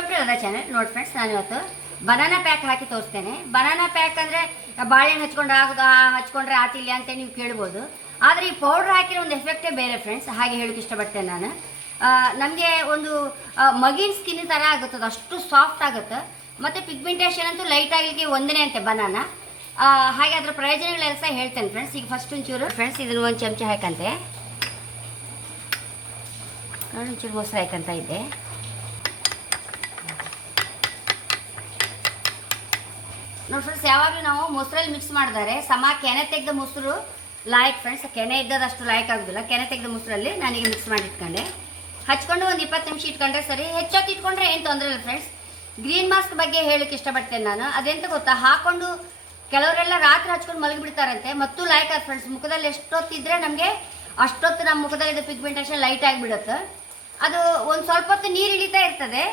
Welcome to other channel. ನೋಡಿ friends, ನಾನು ಇವತ್ತು ಬನಾನಾ ಪ್ಯಾಕ್ ಹಾಕಿ ತೋರಿಸ್ತೇನೆ. ಬನಾನಾ ಪ್ಯಾಕ್ ಅಂದರೆ ಬಾಳೆಹಣ್ಣು ಹಚ್ಕೊಂಡ್ರೆ ಆತಿಲ್ಲ ಅಂತ ನೀವು ಕೇಳ್ಬೋದು. ಆದರೆ ಈ ಪೌಡ್ರ್ ಹಾಕಿರೋ ಒಂದು ಎಫೆಕ್ಟೇ ಬೇರೆ ಫ್ರೆಂಡ್ಸ್. ಹಾಗೆ ಹೇಳೋಕ್ಕೆ ಇಷ್ಟಪಡ್ತೇನೆ ನಾನು. ನಮಗೆ ಒಂದು ಮಗಿನ ಸ್ಕಿನ್ ಥರ ಆಗುತ್ತದೆ, ಅಷ್ಟು ಸಾಫ್ಟ್ ಆಗುತ್ತೆ. ಮತ್ತು ಪಿಗ್ಮೆಂಟೇಷನ್ ಅಂತೂ ಲೈಟ್ ಆಗಲಿಕ್ಕೆ ಒಂದನೇ ಅಂತೆ ಬನಾನಾ. ಹಾಗೆ ಅದರ ಪ್ರಯೋಜನಗಳೆಲ್ಲ ಸಹ ಹೇಳ್ತೇನೆ ಫ್ರೆಂಡ್ಸ್. ಈಗ ಫಸ್ಟ್ ಒಂಚೂರು ಫ್ರೆಂಡ್ಸ್ ಇದನ್ನು ಒಂದು ಚಮಚ ಹಾಕಂತೆ, ಒಂಚೂರು ಮೊಸರು ಹಾಕಂತ ಇದ್ದೆ. ನೋಡಿ ಫ್ರೆಂಡ್ಸ್, ಯಾವಾಗಲೂ ನಾವು ಮೊಸರಲ್ಲಿ ಮಿಕ್ಸ್ ಮಾಡಿದರೆ ಕೆನೆ ತೆಗೆದ ಮೊಸರು ಲಾಯಕ್ ಫ್ರೆಂಡ್ಸ್. ಕೆನೆ ಇದ್ದದಷ್ಟು ಲಾಯಕ್ ಆಗೋದಿಲ್ಲ. ಕೆನೆ ತೆಗೆದ ಮೊಸರಲ್ಲಿ ನಾನೀಗ ಮಿಕ್ಸ್ ಮಾಡಿ ಇಟ್ಕೊಂಡೆ. ಹಚ್ಕೊಂಡು ಒಂದು 20 ನಿಮಿಷ ಇಟ್ಕೊಂಡ್ರೆ ಸರಿ. ಹೆಚ್ಚೊತ್ತು ಇಟ್ಕೊಂಡ್ರೆ ಏನು ತೊಂದರೆ ಇಲ್ಲ ಫ್ರೆಂಡ್ಸ್. ಗ್ರೀನ್ ಮಾಸ್ಕ್ ಬಗ್ಗೆ ಹೇಳಕ್ಕೆ ಇಷ್ಟಪಡ್ತೇನೆ ನಾನು. ಅದೆಂತ ಗೊತ್ತಾ, ಹಾಕೊಂಡು ಕೆಲವರೆಲ್ಲ ರಾತ್ರಿ ಹಚ್ಕೊಂಡು ಮಲಗಿಬಿಡ್ತಾರಂತೆ. ಮತ್ತು ಲಾಯಕ್ ಆದ ಫ್ರೆಂಡ್ಸ್, ಮುಖದಲ್ಲಿ ಎಷ್ಟೊತ್ತಿದ್ರೆ ನಮಗೆ ಅಷ್ಟೊತ್ತು ನಮ್ಮ ಮುಖದಲ್ಲಿದ್ದ ಪಿಗ್ಮೆಂಟೇಷನ್ ಲೈಟ್ ಆಗಿಬಿಡುತ್ತೆ. ಅದು ಒಂದು ಸ್ವಲ್ಪ ಹೊತ್ತು ನೀರು ಇಳಿತಾ ಇರ್ತದೆ,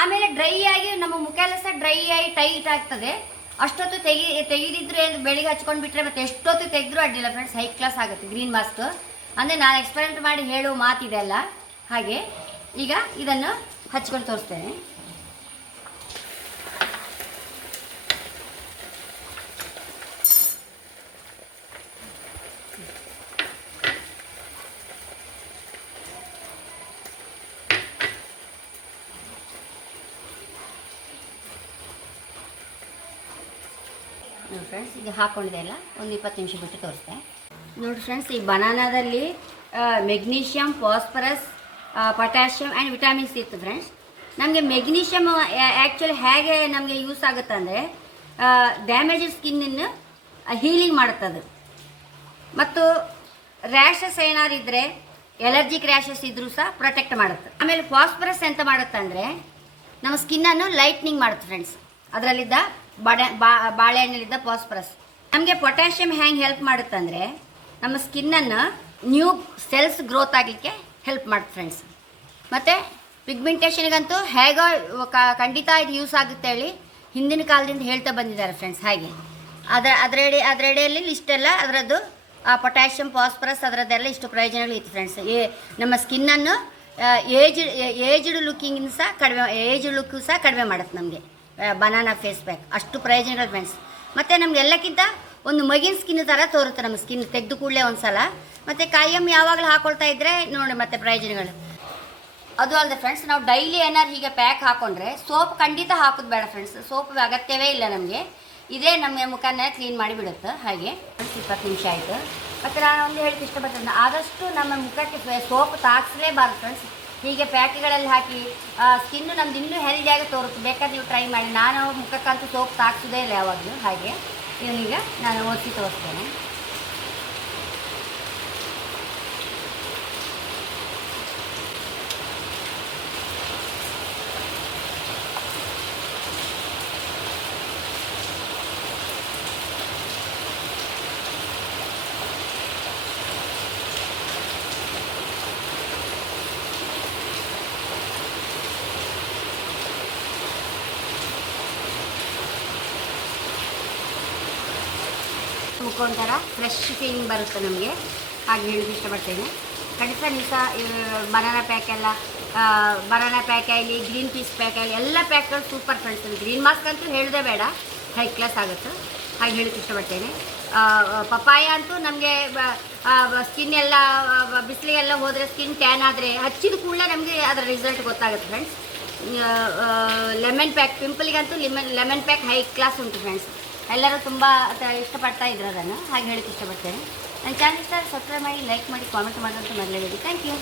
ಆಮೇಲೆ ಡ್ರೈ ಆಗಿ ನಮ್ಮ ಮುಖ ಎಲ್ಲ ಸಹ ಡ್ರೈ ಆಗಿ ಟೈಟ್ ಆಗ್ತದೆ. ಅಷ್ಟೊತ್ತು ತೆಗೆದಿದ್ರೆ ಬೆಳಿಗ್ಗೆ ಹಚ್ಕೊಂಡು ಬಿಟ್ಟರೆ ಮತ್ತೆ ಎಷ್ಟೊತ್ತು ತೆಗೆದ್ರೂ ಅಡ್ಡಿಲ್ಲ ಫ್ರೆಂಡ್ಸ್, ಹೈ ಕ್ಲಾಸ್ ಆಗುತ್ತೆ ಗ್ರೀನ್ ಮಾಸ್ಕ್. ಅಂದರೆ ನಾನು ಎಕ್ಸ್ಪೆರಿಮೆಂಟ್ ಮಾಡಿ ಹೇಳುವ ಮಾತಿದೆ ಅಲ್ಲ. ಹಾಗೆ ಈಗ ಇದನ್ನು ಹಚ್ಕೊಂಡು ತೋರಿಸ್ತೇನೆ. ನೋಡಿ ಫ್ರೆಂಡ್ಸ್, ಈಗ ಹಾಕ್ಕೊಂಡಿದೆ ಅಲ್ಲ, ಒಂದು 20 ನಿಮಿಷ ಬಿಟ್ಟು ತೋರಿಸ್ತೆ. ನೋಡಿ ಫ್ರೆಂಡ್ಸ್, ಈ ಬನಾನಾದಲ್ಲಿ magnesium, phosphorus, potassium and vitamins ಇತ್ತು ಫ್ರೆಂಡ್ಸ್. ನಮಗೆ ಮೆಗ್ನೀಷಿಯಮ್ ಆ್ಯಕ್ಚುಲಿ ಹೇಗೆ ನಮಗೆ ಯೂಸ್ ಆಗುತ್ತೆ ಅಂದರೆ, ಡ್ಯಾಮೇಜ್ ಸ್ಕಿನ್ನನ್ನು ಹೀಲಿಂಗ್ ಮಾಡುತ್ತದೆ. ಮತ್ತು ರ್ಯಾಷಸ್ ಏನಾದ್ರು ಇದ್ದರೆ, ಎಲರ್ಜಿಕ್ ರ್ಯಾಷಸ್ ಇದ್ದರೂ ಸಹ ಪ್ರೊಟೆಕ್ಟ್ ಮಾಡುತ್ತೆ. ಆಮೇಲೆ ಫಾಸ್ಫರಸ್ ಎಂತ ಮಾಡುತ್ತೆ ಅಂದರೆ, ನಮ್ಮ ಸ್ಕಿನ್ನನ್ನು ಲೈಟ್ನಿಂಗ್ ಮಾಡುತ್ತೆ ಫ್ರೆಂಡ್ಸ್. ಅದರಲ್ಲಿದ್ದ ಬಾಳೆಹಣ್ಣಲ್ಲಿದ್ದ ಫಾಸ್ಫರಸ್. ನಮಗೆ ಪೊಟ್ಯಾಷಿಯಮ್ ಹೆಂಗೆ ಹೆಲ್ಪ್ ಮಾಡುತ್ತೆ ಅಂದರೆ, ನಮ್ಮ ಸ್ಕಿನ್ನನ್ನು ನ್ಯೂ ಸೆಲ್ಸ್ ಗ್ರೋತ್ ಆಗಲಿಕ್ಕೆ ಹೆಲ್ಪ್ ಮಾಡುತ್ತೆ ಫ್ರೆಂಡ್ಸ್. ಮತ್ತು ಪಿಗ್ಮೆಂಟೇಷನ್ಗಂತೂ ಹೇಗೋ ಖಂಡಿತ ಇದು ಯೂಸ್ ಆಗುತ್ತೆ ಹೇಳಿ ಹಿಂದಿನ ಕಾಲದಿಂದ ಹೇಳ್ತಾ ಬಂದಿದ್ದಾರೆ ಫ್ರೆಂಡ್ಸ್. ಹಾಗೆ ಅದರಡಿಯಲ್ಲಿ ಇಷ್ಟೆಲ್ಲ ಅದರದ್ದು ಪೊಟ್ಯಾಷಿಯಮ್, ಫಾಸ್ಫರಸ್ ಅದರದ್ದೆಲ್ಲ ಇಷ್ಟು ಪ್ರಯೋಜನಗಳು ಇತ್ತು ಫ್ರೆಂಡ್ಸ್. ನಮ್ಮ ಸ್ಕಿನ್ನನ್ನು ಏಜ್ಡ್ ಲುಕ್ಕಿಂಗ್ ಸಹ ಕಡಿಮೆ ಮಾಡುತ್ತೆ ನಮಗೆ ಬನಾನಾ ಫೇಸ್ ಪ್ಯಾಕ್. ಅಷ್ಟು ಪ್ರಯೋಜನಗಳು ಫ್ರೆಂಡ್ಸ್. ಮತ್ತು ನಮಗೆಲ್ಲಕ್ಕಿಂತ ಒಂದು ಮಗಿನ ಸ್ಕಿನ್ ಥರ ತೋರುತ್ತೆ ನಮ್ಮ ಸ್ಕಿನ್ ತೆಗೆದು ಕೂಡಲೇ ಒಂದು ಸಲ. ಮತ್ತು ಕಾಯಂ ಯಾವಾಗಲೂ ಹಾಕ್ಕೊಳ್ತಾ ಇದ್ದರೆ ನೋಡಿ ಮತ್ತೆ ಪ್ರಯೋಜನಗಳು. ಅದು ಅಲ್ಲದೆ ಫ್ರೆಂಡ್ಸ್, ನಾವು ಡೈಲಿ ಏನಾದ್ರು ಹೀಗೆ ಪ್ಯಾಕ್ ಹಾಕ್ಕೊಂಡ್ರೆ ಸೋಪ್ ಖಂಡಿತ ಹಾಕೋದು ಬೇಡ ಫ್ರೆಂಡ್ಸ್. ಸೋಪ್ ಅಗತ್ಯವೇ ಇಲ್ಲ ನಮಗೆ. ಇದೇ ನಮ್ಮ ಮುಖನ ಕ್ಲೀನ್ ಮಾಡಿಬಿಡುತ್ತೆ. ಹಾಗೆ 20 ನಿಮಿಷ ಆಯಿತು. ಮತ್ತು ನಾನು ಒಂದು ಹೇಳಕ್ಕೆ ಇಷ್ಟಪಡ್ತೇನೆ, ಆದಷ್ಟು ನಮ್ಮ ಮುಖಕ್ಕೆ ಸೋಪ್ ತಾಗಿಸಲೇಬಾರ್ದು ಫ್ರೆಂಡ್ಸ್. ಹೀಗೆ ಪ್ಯಾಕ್ಗಳಲ್ಲಿ ಹಾಕಿ ಸ್ಕಿನ್ನು ನಮ್ದು ಇನ್ನೂ ಹೆಲ್ದಿಯಾಗಿ ತೋರುತ್ತೆ. ಬೇಕಾದ್ರೆ ನೀವು ಟ್ರೈ ಮಾಡಿ. ನಾನು ಮುಖಕ್ಕಂತೂ ಸೋಪ್ ತಾಗಿಸೋದೇ ಇಲ್ಲ ಯಾವಾಗಲೂ. ಹಾಗೆ ಇವನೀಗ ನಾನು ಓದಿಸಿ ತೋರಿಸ್ತೇನೆ. ಮುಖ ಒಂಥರ ಫ್ರೆಶ್ ಫೀಲಿಂಗ್ ಬರುತ್ತೆ ನಮಗೆ. ಹಾಗೆ ಹೇಳೋದು ಇಷ್ಟಪಡ್ತೇನೆ. ಖಂಡಿತ ನೀವು ಸಹ ಬನಾನಾ ಪ್ಯಾಕ್ ಆಗಲಿ, ಗ್ರೀನ್ ಪೀಸ್ ಪ್ಯಾಕ್ ಆಗಲಿ, ಎಲ್ಲ ಪ್ಯಾಕ್ಗಳು ಸೂಪರ್ ಫ್ರೆಂಡ್ಸ್. ಗ್ರೀನ್ ಮಾಸ್ಕ್ ಅಂತೂ ಹೇಳೋದೇ ಬೇಡ, ಹೈ ಕ್ಲಾಸ್ ಆಗುತ್ತೆ. ಹಾಗೆ ಹೇಳೋಕ್ಕೆ ಇಷ್ಟಪಡ್ತೇನೆ. ಪಪಾಯ ಅಂತೂ ನಮಗೆ ಸ್ಕಿನ್ ಎಲ್ಲ ಬಿಸಿಲಿಗೆಲ್ಲ ಹೋದರೆ ಸ್ಕಿನ್ ಟ್ಯಾನ್ ಆದರೆ ಹಚ್ಚಿದ ಕೂಡಲೇ ನಮಗೆ ಅದರ ರಿಸಲ್ಟ್ ಗೊತ್ತಾಗುತ್ತೆ ಫ್ರೆಂಡ್ಸ್. ಲೆಮನ್ ಪ್ಯಾಕ್, ಪಿಂಪಲ್ಗಂತೂ ಲೆಮನ್ ಪ್ಯಾಕ್ ಹೈ ಕ್ಲಾಸ್ ಉಂಟು ಫ್ರೆಂಡ್ಸ್. ಎಲ್ಲರೂ ತುಂಬ ಇಷ್ಟಪಡ್ತಾ ಇದ್ರು ಅದನ್ನು. ಹಾಗೆ ಹೇಳೋಕ್ಕೆ ಇಷ್ಟಪಡ್ತೇನೆ. ನನ್ನ ಚಾನಲ್ ಸಬ್ಸ್ಕ್ರೈಬ್ ಮಾಡಿ, ಲೈಕ್ ಮಾಡಿ, ಕಾಮೆಂಟ್ ಮಾಡೋಂತ ಮರೆಯಬೇಡಿ. Thank you.